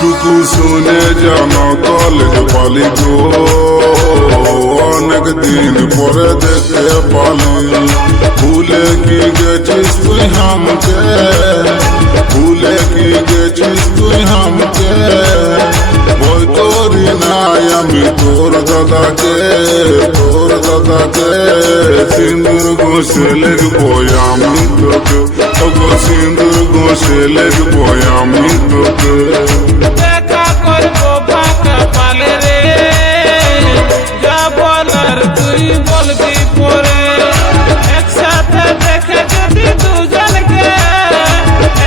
টুকু শুনে জানো কলেজ পালি গো, অনেক দিন পরে দেখতে পালি। ভুলে কি গেছিস তুই হামকে, ভুলে কি গেছিস তুই হামকে। ভয় করি নাই আমি তোর দাদাকে, তোর দাদাকে। সিঁদুর ঘষে লিখবো আমি তোকে, ওগো সিঁদুর ঘষে লিখবো আমি তোকে। দেখা করবো ফাঁকা পালে রে, যা বলার তুই বলবি পরে। একসাথে দেখে যদি দুজনকে,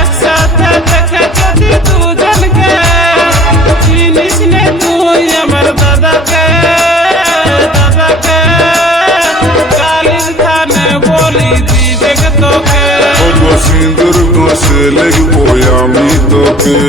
একসাথে দেখে যদি দুজনকে। চিনিস নে তুই আমার দাদাকে, দাদাকে। কালির থানে বলি দিবে তোকে, ওগো সিঁদুর ঘষে লিখবো আমি তোকে।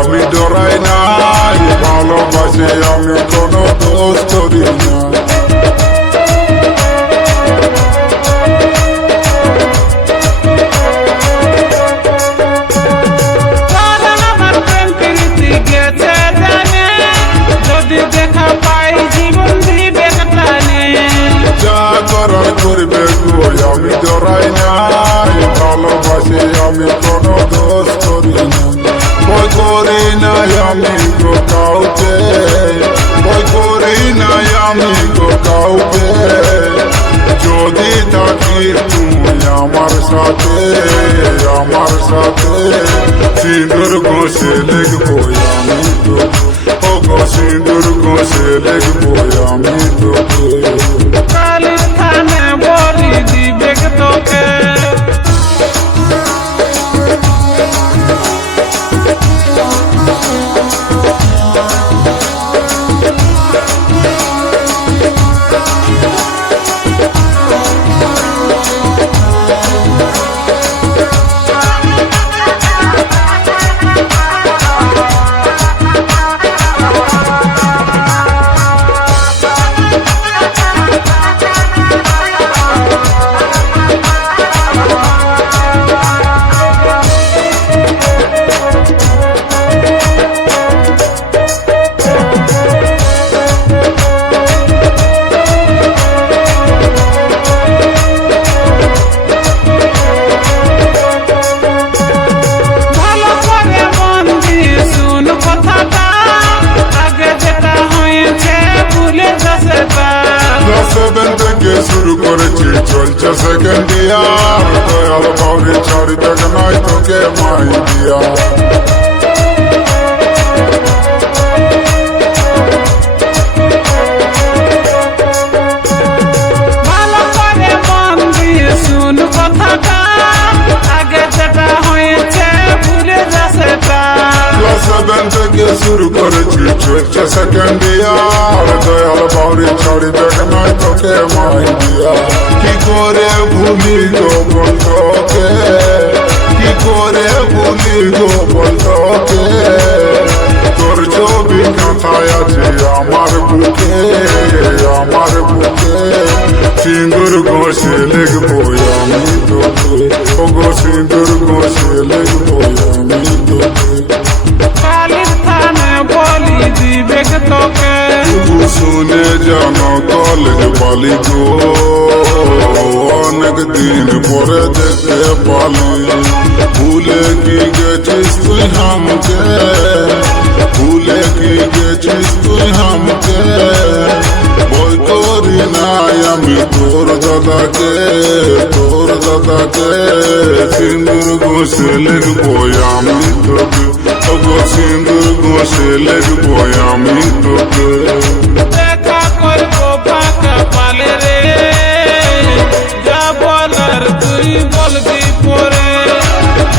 আমি ডরাই নাই, ভালোবাসি আমি কোনো দোষ করি না। যা করার করবে গো আমি ডরাই নাই, ভালোবাসি আমি কোনো দোষ করি না। ভয় করি নাই আমি গো কাউকে, ভয় করি নাই আমি গো কাউকে। যদি থাকি তুমি আমার সাথে, আমার সাথে। সিঁদুর ঘষে লিখবো আমি তোকে, ওগো সিঁদুর ঘষে লিখবো আমি তোকে। কালির থানে বলি দিবে তোকে। শুরু করেছি চলছে সেকেন্ড ইয়ার, দয়াল বাউরি ছাড়ি দেখ নাই তোকে মাই দিয়া। ভালো করে মন দিয়ে শুন কথাটা, আগে যেটা হয়েছে ভুলে যা সেটা। ক্লাস 7 থেকে শুরু করেছি দেখছে সেকেন্ড ইয়ার দয়াল বাউরি ছাড়ি দেখ নাই তোকে মাই দিয়া কি করে ভুলি গো বন্ধকে কি করে ভুলি গো বন্ধকে তোর ছবি কাঁথায় আছে আমার বুকে সিঁদুর ঘষে লিখবো আমি তোকে ও গো সিঁদুর ঘষে লিখবো আমি তোকে কালির থানে বলি দিবে তোকে শুনে জানো কলেজ বালি গো অনেক দিন পরে দেখতে পালি ভুলে কি গেছিস তুই হামকে ভুলে কি গেছিস তুই হামকে বই করি নাই আমি তোর দাদাকে সিঁদুর ঘষে লিখবো আমি তোকে গো সিঁদুর ঘষে লিখবো আমি তোকে দেখা করবো ফাঁকা পালে রে যা বলার তুই বলবি পরে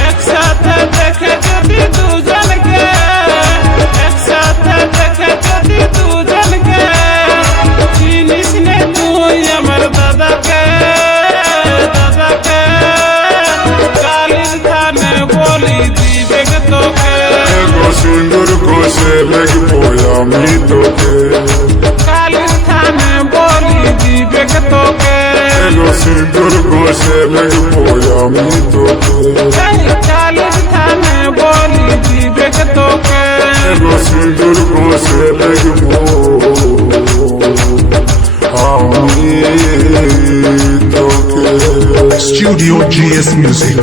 একসাথে দেখে যদি দুজনকে একসাথে দেখে যদি দুজনকে চিনিস নে তুই আমার দাদাকে কালির থানে বলি দিবে তোকে সিঁদুর ঘষে লিখবো আমি তোকে কালির থানে বলি দিবে তোকে সিঁদুর ঘষে লিখবো আমি তোকে কালির থানে বলি দিবে তোকে সিঁদুর ঘষে লিখবো আমি তোকে Studio GS Music.